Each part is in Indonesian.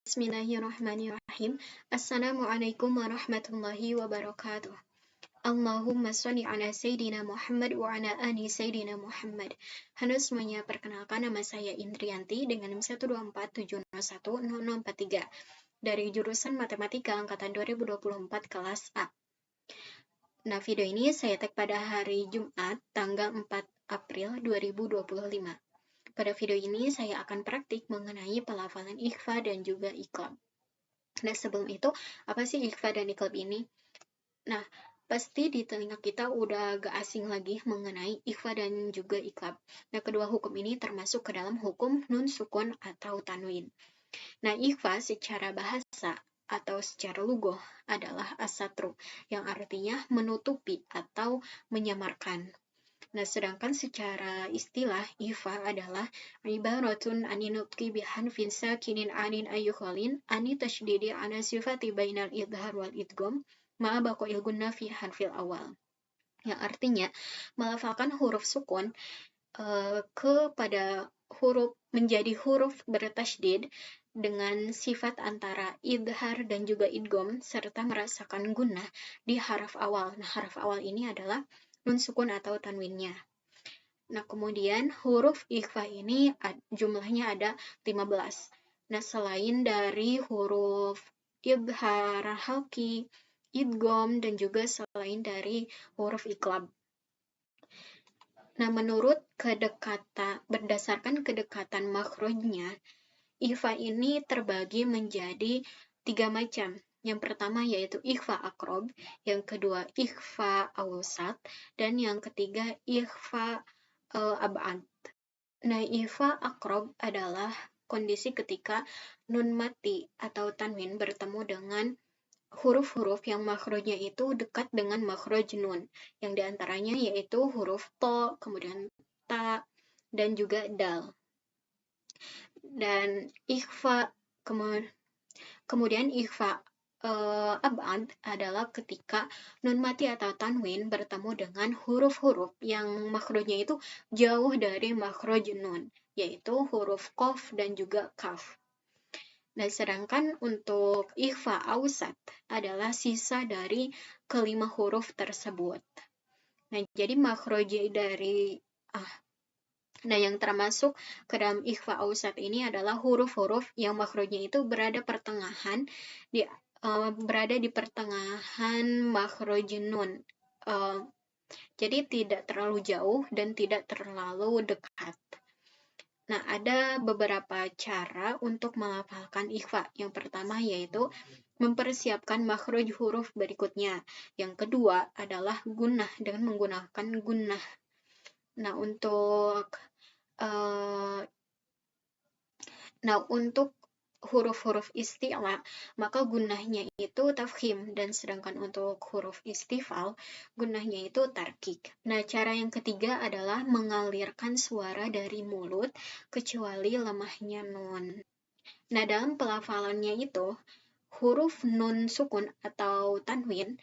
Bismillahirrahmanirrahim. Assalamualaikum warahmatullahi wabarakatuh. Allahumma sholli ala Sayyidina Muhammad wa ala ali Sayyidina Muhammad. Halo semuanya, perkenalkan nama saya Indrianti dengan NIM 124701043 dari jurusan Matematika angkatan 2024 kelas A. Nah, video ini saya tag pada hari Jumat tanggal 4 April 2025. Pada video ini saya akan praktik mengenai pelafalan ikhfa dan juga iqlab. Nah, sebelum itu, apa sih ikhfa dan iqlab ini? Nah, pasti di telinga kita udah gak asing lagi mengenai ikhfa dan juga iqlab. Nah, kedua hukum ini termasuk ke dalam hukum nun sukun atau tanwin. Nah, ikhfa secara bahasa atau secara lugoh adalah as-satru, yang artinya menutupi atau menyamarkan. Nah, sedangkan secara istilah, ikhfa adalah ibaratun aninutki bihanfin sakinin anin ayyukhalin ani tasydidi ala sifati bainal idhar wal idgham ma'a baqa'il gunna fi harfil awal. Yang artinya, melafalkan huruf sukun kepada huruf menjadi huruf bertasydid dengan sifat antara idhar dan juga idgham serta merasakan gunnah di haraf awal. Nah, haraf awal ini adalah nun sukun atau tanwinnya. Nah, kemudian huruf ikhfa ini jumlahnya ada 15. Nah, selain dari huruf idhar, halki, idgham, dan juga selain dari huruf iqlab. Nah, berdasarkan kedekatan makhrajnya, ikhfa ini terbagi menjadi 3 macam. Yang pertama yaitu ikhfa aqrab, yang kedua ikhfa awsat, dan yang ketiga ikhfa ab'ad. Nah, ikhfa aqrab adalah kondisi ketika nun mati atau tanwin bertemu dengan huruf-huruf yang makhrajnya itu dekat dengan makhraj nun, yang diantaranya yaitu huruf to, kemudian ta, dan juga dal. Dan ikhfa kemudian ikhfa ab'ad adalah ketika nun mati atau tanwin bertemu dengan huruf-huruf yang makhrajnya itu jauh dari makhraj nun, yaitu huruf qaf dan juga kaf. Nah, sedangkan untuk ikhfa awsat adalah sisa dari kelima huruf tersebut. Nah, jadi makhraj dari yang termasuk ke dalam ikhfa awsat ini adalah huruf-huruf yang makhrajnya itu berada di pertengahan makhraj nun. Jadi tidak terlalu jauh dan tidak terlalu dekat. Nah, ada beberapa cara untuk melafalkan ikhfa. Yang pertama yaitu mempersiapkan makhraj huruf berikutnya. Yang kedua adalah gunnah dengan menggunakan gunnah. Nah, untuk huruf-huruf isti'la, maka gunnahnya itu tafkhim, dan sedangkan untuk huruf istifal, gunnahnya itu tarkik. Nah, cara yang ketiga adalah mengalirkan suara dari mulut, kecuali lemahnya nun. Nah, dalam pelafalannya itu, huruf nun sukun atau tanwin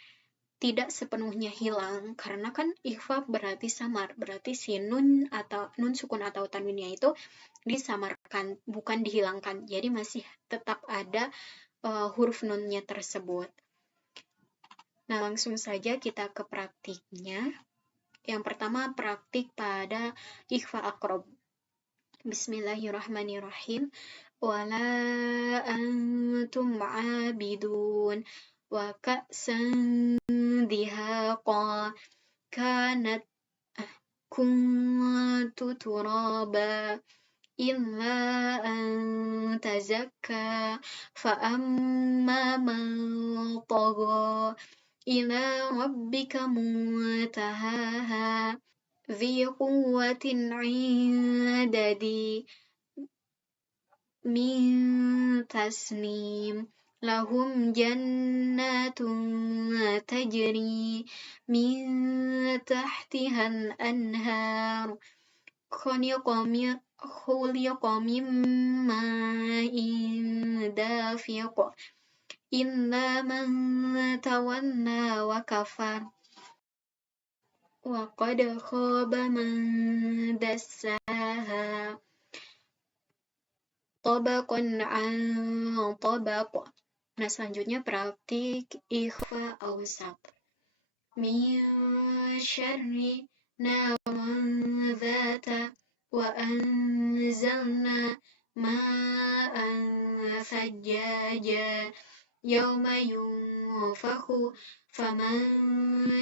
tidak sepenuhnya hilang, karena kan ikhfa berarti samar, berarti si nun sukun atau tanwinnya itu disamarkan, bukan dihilangkan. Jadi masih tetap ada huruf nunnya tersebut. Nah, langsung saja kita ke praktiknya. Yang pertama, praktik pada ikhfa aqrab. Bismillahirrahmanirrahim. Wala antum abidun wa ka'san dihaqa kanat kuntu turaba illa an tazakka fa'amma man tagha ila rabbika muntahaha ذي قوة عند ذي من تسنيم لهم جنات تجري من تحتها الأنهار خلق من ماء دافق إلا من تولى وكفر وقد خاب من دساها tabaqan an tabaq. Nah, selanjutnya praktik ikhfa awsat. Min syarri naran dhata wa anzalna ma'an thajjaja yawma yunfakhu faman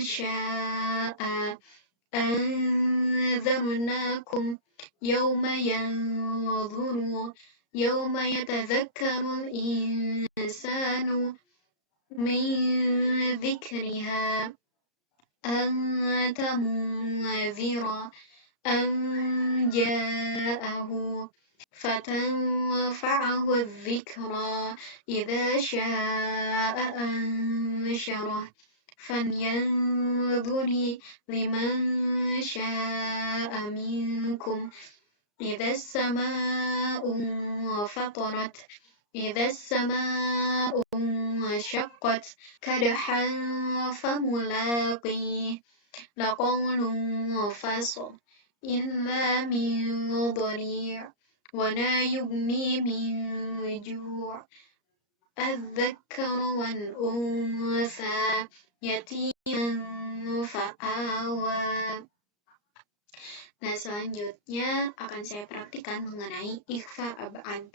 sya'a أنذرناكم يوم ينظر يوم يتذكر الإنسان من ذكرها أنت منذر أن جاءه فتنفعه الذكرى إذا شاء أنشره فلينظر لمن شاء منكم إذا السماء فطرت إذا السماء انشقت كدحا فملاقيه لقول فصل إلا من ضريع ولا يغني من جوع الذكر والأنثى yatiman fa'awa. Nah, selanjutnya akan saya praktikkan mengenai ikhfa ab'ad,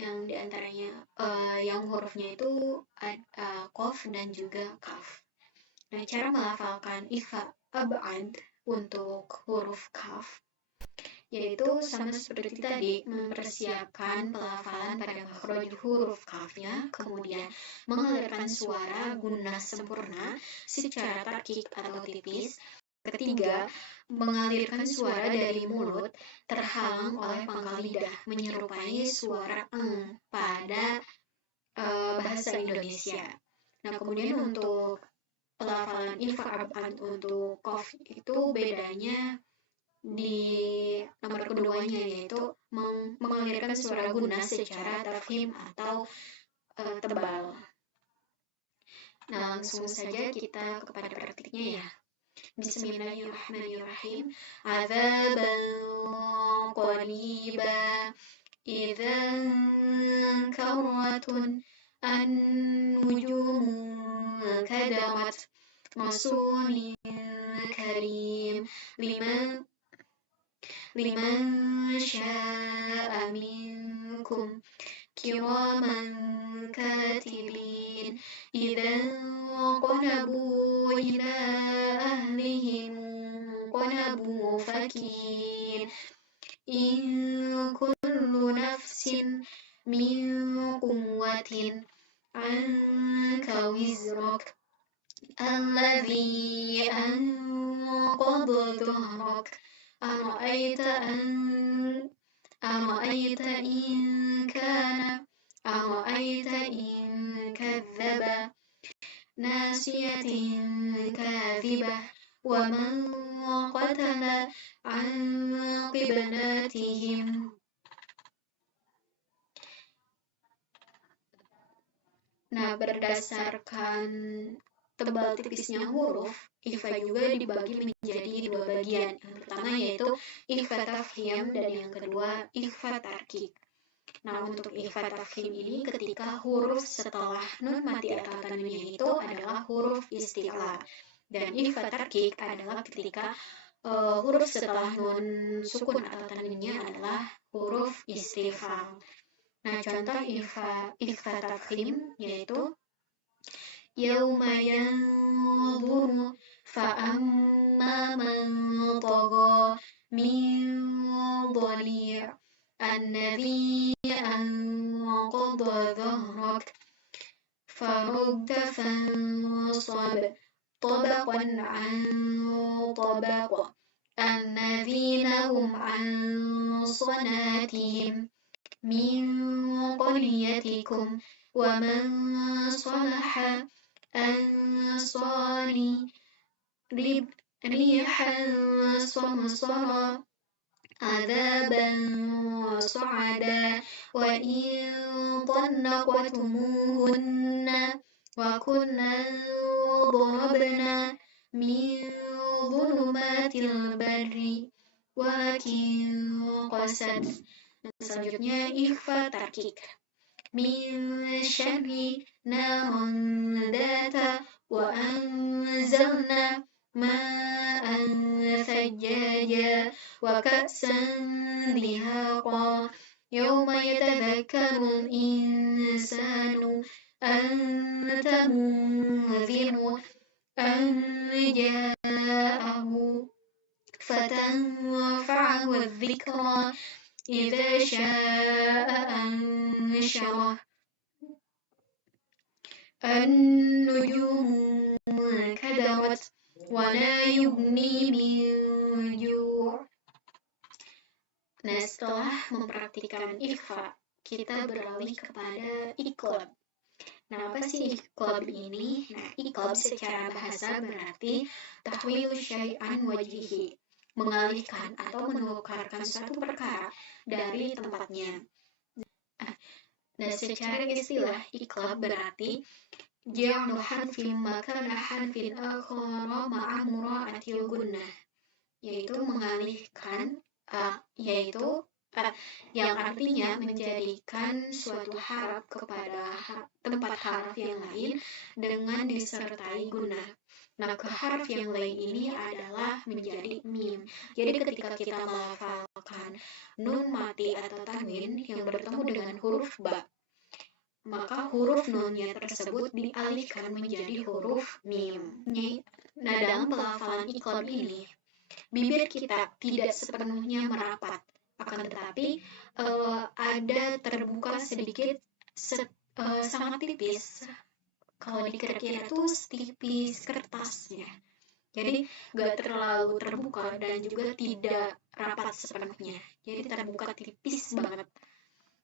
yang diantaranya yang hurufnya itu qaf dan juga kaf. Nah, cara melafalkan ikhfa ab'ad untuk huruf kaf yaitu sama seperti tadi, mempersiapkan pelafalan pada makhraj huruf kafnya, kemudian mengalirkan suara gunnah sempurna secara tarkik atau tipis. Ketiga, mengalirkan suara dari mulut terhalang oleh pangkal lidah, menyerupai suara eng pada bahasa Indonesia. Nah, kemudian untuk pelafalan ikhfa ab'ad untuk qaf itu bedanya di nomor keduanya, yaitu mengalirkan suara gunnah secara tafkhim atau tebal. Nah, langsung saja kita kepada praktiknya ya. Bismillahirrahmanirrahim. Adzaban qariba idzan karatun an-nujumu kadarat rasulin karim liman sya'a minkum kiraman katibin idzan qalabu ila ahlihim qalabu fakin in kullu nafsin min quwwatin anka wizrak alladhi anqadha dhahrak أرأيت إن كذب ناصية كاذبة ومن قتل عن قبلاتهم. Nah, berdasarkan tebal tipisnya huruf, ikhfa juga dibagi menjadi dua bagian. Yang pertama yaitu ikhfa tafkhim dan yang kedua ikhfa tarkik. Nah, untuk ikhfa tafkhim ini ketika huruf setelah nun mati atau tanwinnya itu adalah huruf isti'la. Dan ikhfa tarkik adalah ketika huruf setelah nun sukun atau tanwinnya adalah huruf istifham. Nah, contoh ikhfa tafkhim yaitu Yawma yanzuru fa'amma man tagha min dhali' alladhi anqadha dhahrak farudda fansab tabaqan an tabaq alladhina hum an salatihim min qaryatikum wa man salaha أنصاري ريحا صرصرا عذابا صعدا وإن طلقتموهن وكنا ضربنا من ظلمات البر ولكن قست Selanjutnya ikhfa tarkik. Min syarri naron data wa anzalna ma'an thajjaja wa ka'san dihaqa yawma yatadhakkarul insanu anta munziru an ja'ahu fatanfa'ahu الذكرى إذا شاء أنشره النجوم كدرت ولا يغني من جوع. Nah, setelah mempraktikkan ikhfa, kita beralih kepada iqlab. Nah, apa sih iqlab ini? Nah, iqlab secara bahasa berarti tahwilu syai'an wajhihi, mengalihkan atau menukarkan suatu perkara dari tempatnya. Nah, secara istilah iqlab berarti ja'lu harfin makana harfin akhara ma'a mura'atil gunnah, yaitu mengalihkan yang artinya menjadikan suatu haraf kepada tempat haraf yang lain dengan disertai gunnah. Nah, ke harf yang lain ini adalah menjadi mim. Jadi ketika kita melafalkan nun mati atau tanwin yang bertemu dengan huruf ba, maka huruf nunnya tersebut dialihkan menjadi huruf mim. Nah, dalam pelafalan iqlab ini, bibir kita tidak sepenuhnya merapat, akan tetapi ada terbuka sedikit, sangat tipis. Kalau dikira-kira tuh setipis kertasnya. Jadi gak terlalu terbuka dan juga tidak rapat sepenuhnya. Jadi terbuka tipis banget.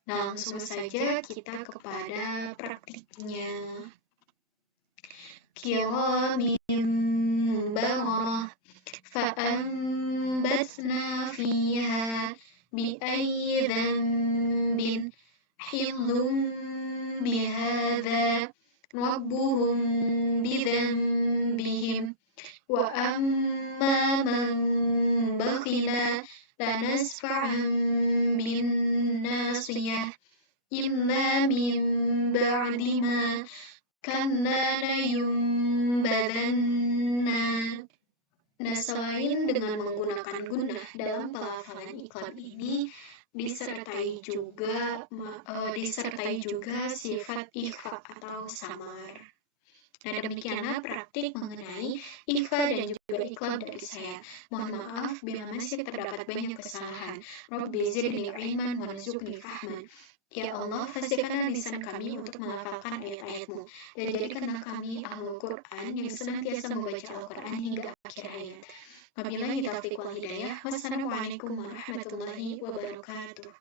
Nah, langsung saja kita kepada praktiknya. Kiramin bararah fa'ambatna fiha bi'ayyi dhanbin hillum bihadha rabbuhum bidhanbihim wa amma man bakhila lanasfa'an bin nasiyah illa min ba'di ma kana yumbadanna. Nah, selain dengan menggunakan gunnah dalam pelafalan iqlab ini disertai juga sifat ikhfa atau samar. Nah, demikianlah praktik mengenai ikhfa dan juga iqlab dari saya. Mohon maaf bila masih terdapat banyak kesalahan. Rabbi zidni ilman warzuqni fahman. Ya Allah, fasihkanlah lisan kami untuk melafalkan ayat-ayat-Mu, dan jadikanlah kami ahlul Quran yang senantiasa membaca Al-Quran hingga akhir ayat. Wabillahi taufiq wal hidayah. Wassalamualaikum warahmatullahi wabarakatuh.